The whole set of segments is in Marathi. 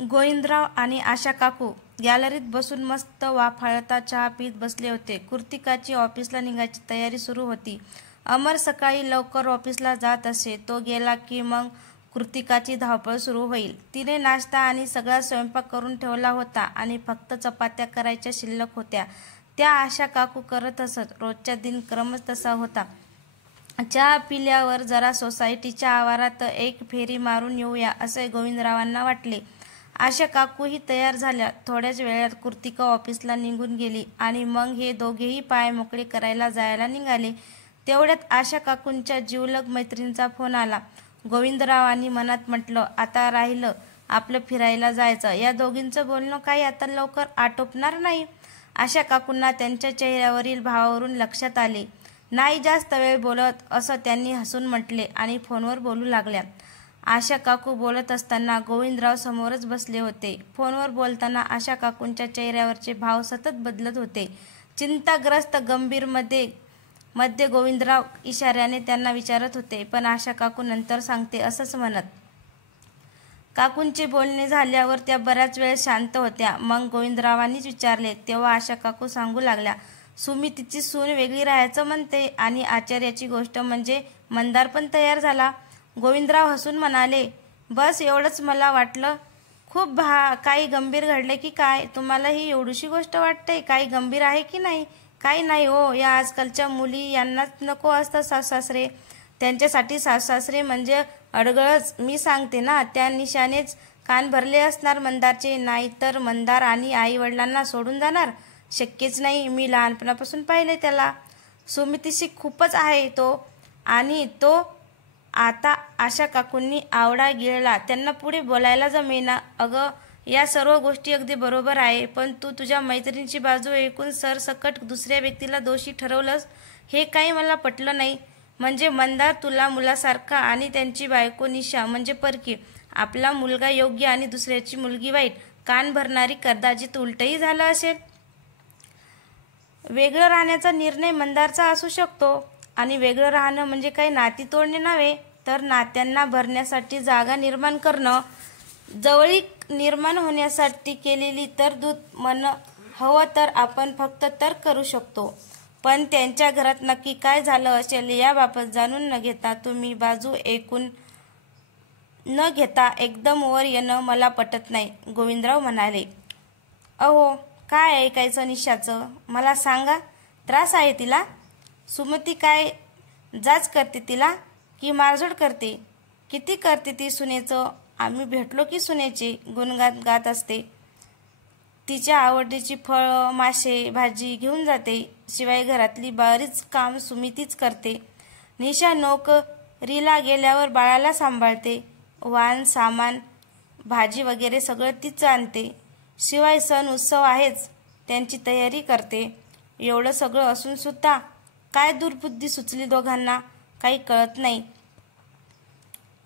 गोविंदराव आणि आशा काकू गॅलरीत बसून मस्त वाफाळता चहा पीत बसले होते. कृतिकाची ऑफिसला निघायची तयारी सुरू होती. अमर सकाळी लवकर ऑफिसला जात असे. तो गेला की मग कृतिकाची धावपळ सुरू होईल. तिने नाश्ता आणि सगळा स्वयंपाक करून ठेवला होता आणि फक्त चपात्या करायच्या शिल्लक होत्या. त्या आशा काकू करत असत. रोजचा दिनक्रमच तसा होता. चहा पिल्यावर जरा सोसायटीच्या आवारात एक फेरी मारून येऊया असे गोविंदरावांना वाटले. आशा काकूही तयार झाल्या. थोड्याच वेळात कृतिका ऑफिसला निघून गेली आणि मग हे दोघेही पाय मोकळे करायला जायला निघाले. तेवढ्यात आशा काकूंच्या जिवलग मैत्रिणीचा फोन आला. गोविंदरावांनी मनात म्हटलं, आता राहिलं आपलं फिरायला जायचं. या दोघींचं बोलणं काही आता लवकर आटोपणार नाही. आशा काकूंना त्यांच्या चेहऱ्यावरील भावावरून लक्षात आले. नाही जास्त वेळ बोलत असं त्यांनी हसून म्हटले आणि फोनवर बोलू लागल्या. आशा काकू बोलत असताना गोविंदराव समोरच बसले होते. फोनवर बोलताना आशा काकूंच्या चेहऱ्यावरचे भाव सतत बदलत होते. चिंताग्रस्त गंभीर मध्ये गोविंदराव इशाऱ्याने त्यांना विचारत होते, पण आशा काकू नंतर सांगते असंच म्हणत. काकूंचे बोलणे झाल्यावर त्या बऱ्याच वेळ शांत होत्या. मग गोविंदरावांनीच विचारले तेव्हा आशा काकू सांगू लागल्या. सुमी तिची सून वेगळी राहायचं म्हणते आणि आश्चर्याची गोष्ट म्हणजे मंदार पण तयार झाला. गोविंदराव हसून म्हणाले, बस एवढंच मला वाटलं. खूप काही गंभीर घडले की काय? तुम्हाला ही एवढीशी गोष्ट वाटते? काही गंभीर आहे की नाही? काही नाही हो. या आजकालच्या मुली यांनाच नको असतं सासू-सासरे. त्यांच्यासाठी सासू-सासरे म्हणजे अडगळच. मी सांगते ना, त्या निशानेच कान भरले असणार मंदारचे. नाही तर मंदार आणि आई वडिलांना सोडून जाणार? शक्यच नाही. मी लहानपणापासून पाहिले त्याला. सुमितीशी खूपच आहे तो. आणि तो आता आशा काकूंनी आवडा गिळला. त्यांना पुढे बोलायला जमेना. अगं, या सर्व गोष्टी अगदी बरोबर आहे, पण तू तुझ्या मैत्रिणीची बाजू ऐकून सरसकट दुसऱ्या व्यक्तीला दोषी ठरवलंस, हे काही मला पटलं नाही. म्हणजे मंदार तुला मुलासारखा आणि त्यांची बायको निशा म्हणजे परकी. आपला मुलगा योग्य आणि दुसऱ्याची मुलगी वाईट. कान भरणारी कदाचित उलटही झालं असेल. वेगळं राहण्याचा निर्णय मंदारचा असू शकतो. आणि वेगळं राहणं म्हणजे काही नाती तोडणे नव्हे, तर नात्यांना भरण्यासाठी जागा निर्माण करणं. जवळीक निर्माण होण्यासाठी केलेली तरतूद. मन हवं तर आपण फक्त तर्क करू शकतो, पण त्यांच्या घरात नक्की काय झालं असेल याबाबत जाणून न घेता, तुम्ही बाजू ऐकून न घेता एकदम वर येणं मला पटत नाही. गोविंदराव म्हणाले, अहो, काय ऐकायचं निशाचं? मला सांगा. त्रास आहे तिला? सुमती काय जाच करते तिला की मारझोड करते? किती करते ती सुनेचं? आम्ही भेटलो की सुनेचे गुणगान गात असते. तिच्या आवडीची फळं, मासे, भाजी घेऊन जाते. शिवाय घरातली बरीच काम सुमितीच करते. निशा नोकरीला गेल्यावर बाळाला सांभाळते. वाण सामान, भाजी वगैरे सगळं तीच आणते. शिवाय सण उत्सव आहेच, त्यांची तयारी करते. एवढं सगळं असून सुद्धा काय दुर्बुद्धी सुचली दोघांना, काही कळत नाही.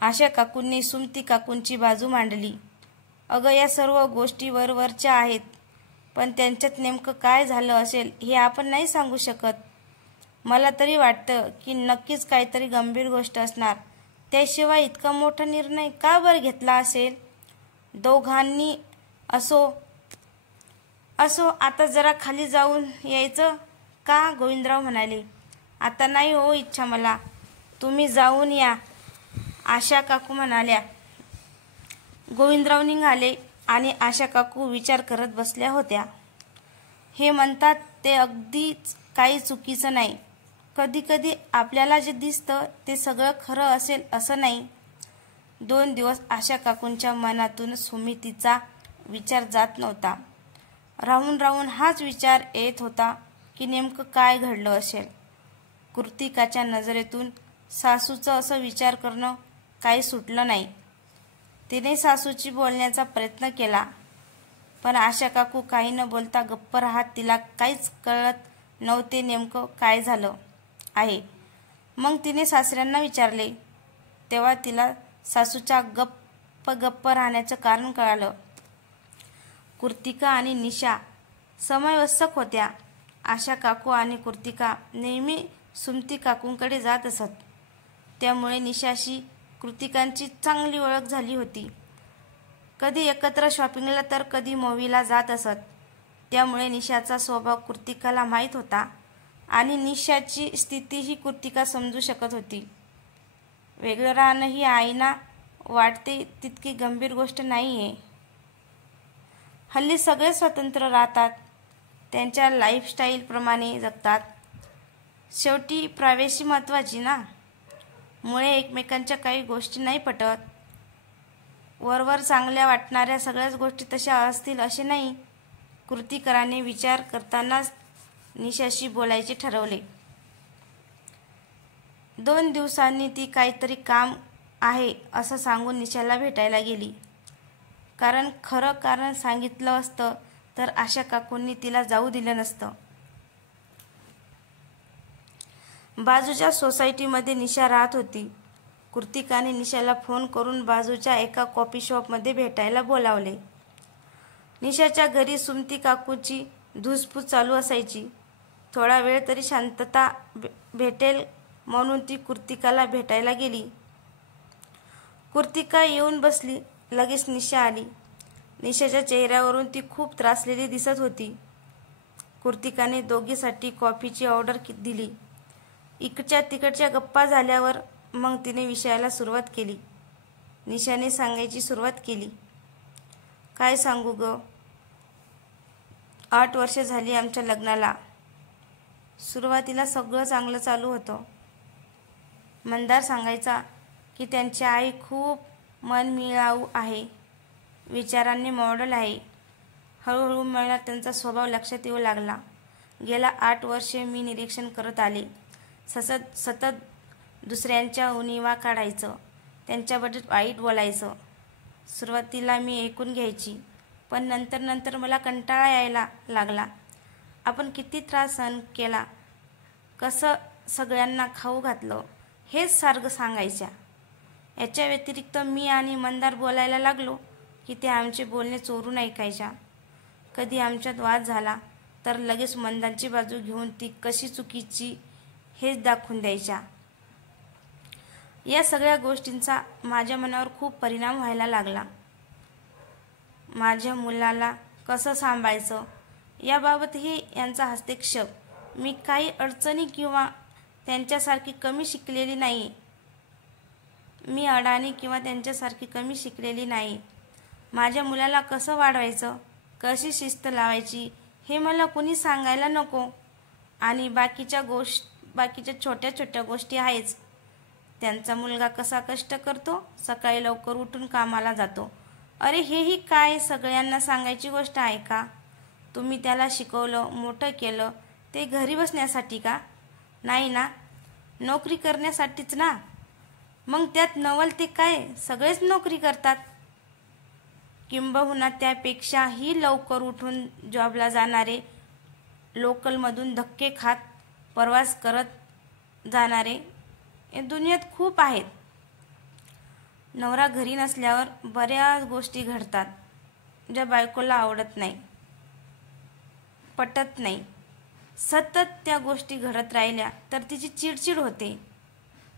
आशा काकूंनी सुमती काकूंची बाजू मांडली. अगं, या सर्व गोष्टी वरवरच्या आहेत, पण त्यांच्यात नेमकं काय झालं असेल हे आपण नाही सांगू शकत. मला तरी वाटतं की नक्कीच काहीतरी गंभीर गोष्ट असणार. त्याशिवाय इतका मोठा निर्णय का बरं घेतला असेल दोघांनी? असो आता जरा खाली जाऊन यायचं का? गोविंदराव म्हणाले. आता नाही हो इच्छा मला. तुम्ही जाऊन या, आशा काकू म्हणाल्या. गोविंदराव निघाले आणि आशा काकू विचार करत बसल्या होत्या. हे म्हणतात ते अगदीच काही चुकीचं नाही. कधी कधी आपल्याला जे दिसतं ते सगळं खरं असेल असं नाही. 2 दिवस आशा काकूंच्या मनातून सुमितीचा विचार जात नव्हता. राहून राहून हाच विचार येत होता की नेमकं काय घडलं असेल. कृतिकाच्या नजरेतून सासूचं असं विचार करणं काही सुटलं नाही. तिने सासूची बोलण्याचा प्रयत्न केला, पण आशा काकू काही न बोलता गप्प राहत. तिला काहीच कळत नव्हते नेमकं काय झालं आहे. मग तिने सासऱ्यांना विचारले, तेव्हा तिला सासूच्या गप्प राहण्याचं कारण कळालं. कृतिका आणि निशा समवयस्क होत्या. आशा काकू आणि कृतिका नेहमी सुमती काकूंकडे जात असत. त्यामुळे निशाशी कृतिकांची चांगली ओळख झाली होती. कधी एकत्र शॉपिंगला तर कधी मूव्हीला जात असत. त्यामुळे निशाचा स्वभाव कृतिकाला माहीत होता आणि निशाची स्थितीही कृतिका समजू शकत होती. वेगळं राहणं ही आईना वाटते तितकी गंभीर गोष्ट नाही आहे. हल्ली सगळे स्वतंत्र राहतात, त्यांच्या लाईफस्टाईलप्रमाणे जगतात. शेवटी प्रायव्हसी महत्त्वाची ना. मुळे एकमेकांच्या काही गोष्टी नाही पटत. वरवर चांगल्या वाटणाऱ्या सगळ्याच गोष्टी तशा असतील असे नाही. कृतिकाने विचार करतानाच निशाशी बोलायचे ठरवले. 2 दिवसांनी ती काहीतरी काम आहे असं सांगून निशाला भेटायला गेली. कारण खरं कारण सांगितलं असतं तर आशा काकूंनी तिला जाऊ दिलं नसतं. बाजूच्या सोसायटीमध्ये निशा राहत होती. कृतिकाने निशाला फोन करून बाजूच्या एका कॉफी शॉपमध्ये भेटायला बोलावले. निशाच्या घरी सुमती काकूची धुसफूस चालू असायची. थोडा वेळ तरी शांतता भेटेल म्हणून ती कृतिकाला भेटायला गेली. कृतिका येऊन बसली. लगेच निशा आली. निशाच्या चेहऱ्यावरून ती खूप त्रासलेली दिसत होती. कृतिकाने दोघीसाठी कॉफीची ऑर्डर दिली. इकडच्या तिकडच्या गप्पा झाल्यावर मग तिने विषयाला सुरुवात केली. निशाने सांगायची सुरुवात केली. काय सांगू ग, 8 वर्ष झाली आमच्या लग्नाला. सुरुवातीला सगळं चांगलं चालू होतं. मंदार सांगायचा की त्यांची आई खूप मनमिळाऊ आहे, विचारांनी मॉडेल आहे. हळूहळू मला त्यांचा स्वभाव लक्षात येऊ लागला. गेल्या 8 वर्षे मी निरीक्षण करत आले. सतत दुसऱ्यांच्या उणिवा काढायचं, त्यांच्याबद्दल वाईट बोलायचं. सुरुवातीला मी ऐकून घ्यायची, पण नंतर मला कंटाळा यायला लागला. आपण किती त्रास सहन केला, कसं सगळ्यांना खाऊ घातलं, हेच सारखं सांगायच्या. याच्या व्यतिरिक्त मी आणि मंदार बोलायला लागलो की ते आमचे बोलणे चोरून ऐकायच्या. कधी आमच्यात वाद झाला तर लगेच मंदारची बाजू घेऊन ती कशी चुकीची हेच दाखवून द्यायच्या. या सगळ्या गोष्टींचा माझ्या मनावर खूप परिणाम व्हायला लागला. माझ्या मुलाला कसं सांभाळायचं याबाबतही यांचा हस्तक्षेप. मी काही अडचणी किंवा त्यांच्यासारखी कमी शिकलेली नाही. मी अडाणी किंवा त्यांच्यासारखी कमी शिकलेली नाही. माझ्या मुलाला कसं वाढवायचं, कशी शिस्त लावायची हे मला कुणी सांगायला नको. आणि बाकीच्या छोट्या छोट्या गोष्टी आहेच. त्यांचा मुलगा कसा कष्ट करतो, सकाळी लवकर उठून कामाला जातो. अरे हेही काय सगळ्यांना सांगायची गोष्ट आहे का? तुम्ही त्याला शिकवलं, मोठं केलं ते घरी बसण्यासाठी का? नाही ना, नोकरी करण्यासाठीच ना. मग त्यात नवल ते काय, सगळेच नोकरी करतात. किंबहुना त्यापेक्षाही लवकर उठून जॉबला जाणारे, लोकलमधून धक्के खात प्रवास करत जाणारे या दुनियेत खूप आहेत. नवरा घरी नसल्यावर बऱ्याच गोष्टी घडतात ज्या बायकोला आवडत नाही, पटत नाही. सतत त्या गोष्टी घडत राहिल्या तर तिची चिडचिड होते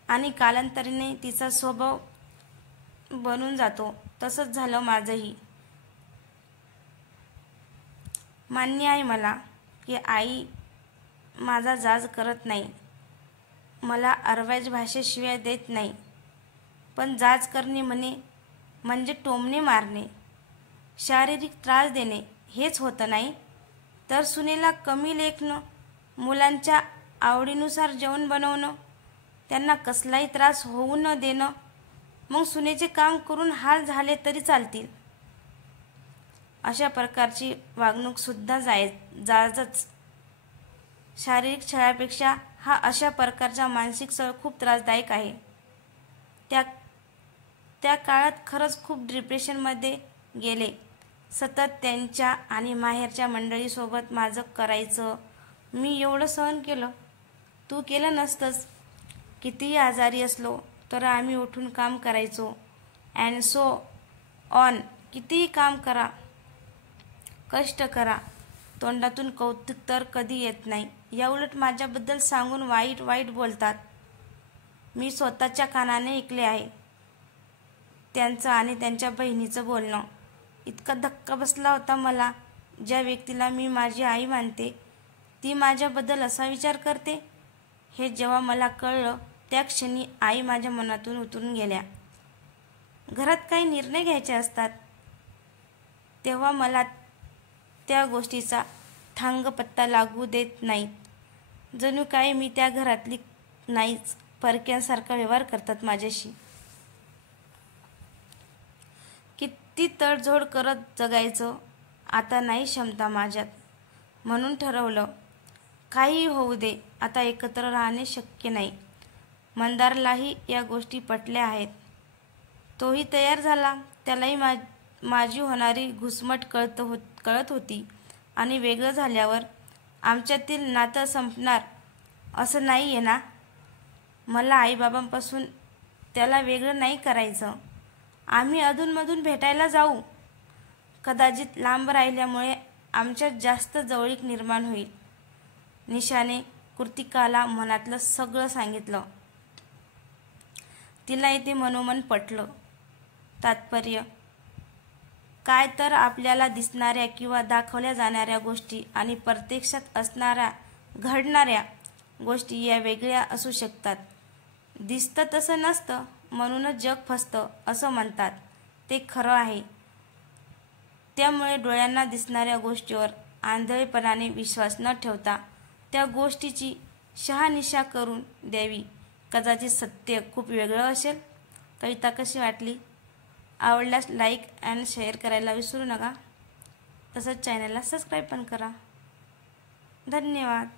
आणि कालांतराने तिचा स्वभाव बनून जातो. तसंच झालं माझंही. मान्य आहे मला की आई माझा जाच करत नाही, मला अर्वाच भाषेशिवाय देत नाही. पण जाच करणे म्हणजे टोमणे मारणे, शारीरिक त्रास देणे हेच होतं नाही तर सुनेला कमी लेखणं, मुलांच्या आवडीनुसार जेवण बनवणं, त्यांना कसलाही त्रास होऊ न देणं. मग सुनेचे काम करून हाल झाले तरी चालतील. अशा प्रकारची वागणूकसुद्धा जायजच. शारीरिक छळापेक्षा हा अशा प्रकारचा मानसिक छळ खूप त्रासदायक आहे. त्या काळात खरंच खूप डिप्रेशनमध्ये गेले. सतत त्यांच्या आणि माहेरच्या मंडळीसोबत माझं करायचं. मी एवढं सहन केलं, तू केलं नसतंच. कितीही आजारी असलो तर आम्ही उठून काम करायचो. And so on. कितीही काम करा, कष्ट करा, तोंडातून कौतुक तर कधी येत नाही. याउलट माझ्याबद्दल सांगून वाईट बोलतात. मी स्वतःच्या कानाने ऐकले आहे त्यांचं आणि त्यांच्या बहिणीचं बोलणं. इतका धक्का बसला होता मला. ज्या व्यक्तीला मी माझी आई मानते ती माझ्याबद्दल असा विचार करते हे जेव्हा मला कळलं त्या क्षणी आई माझ्या मनातून उतरून गेल्या. घरात काही निर्णय घ्यायचे असतात तेव्हा मला त्या गोष्टीचा थांगपत्ता लागू देत नाहीत. जणू काही मी त्या घरातली नाहीच, परक्यांसारखा व्यवहार करतात माझ्याशी. किती तडजोड करत जगायचं आता नाही क्षमता माझ्यात. म्हणून ठरवलं काही होऊ दे, आता एकत्र राहणे शक्य नाही. मंदारलाही या गोष्टी पटल्या आहेत. तोही तयार झाला. त्यालाही माझी होणारी घुसमट कळत होती आणि वेगळं झाल्यावर आमच्यातील नातं संपणार असं नाही आहे ना. मला आईबाबांपासून त्याला वेगळं नाही करायचं. आम्ही अधूनमधून भेटायला जाऊ. कदाचित लांब राहिल्यामुळे आमच्यात जास्त जवळीक निर्माण होईल. निशाने कृतिकाला मनातलं सगळं सांगितलं. तिला ते मनोमन पटलं. तात्पर्य काय तर आपल्याला दिसणाऱ्या किंवा दाखवल्या जाणाऱ्या गोष्टी आणि प्रत्यक्षात असणाऱ्या घडणाऱ्या गोष्टी या वेगळ्या असू शकतात. दिसतं तसं नसतं म्हणूनच जग फसतं असं म्हणतात ते खरं आहे. त्यामुळे डोळ्यांना दिसणाऱ्या गोष्टीवर आंधळेपणाने विश्वास न ठेवता त्या गोष्टीची शहानिशा करून द्यावी. कदाचित सत्य खूप वेगळं असेल. कविता कशी वाटली? आवडल्यास लाईक अँड शेअर करायला विसरू नका. तसंच चॅनलला सबस्क्राईब पण करा. धन्यवाद.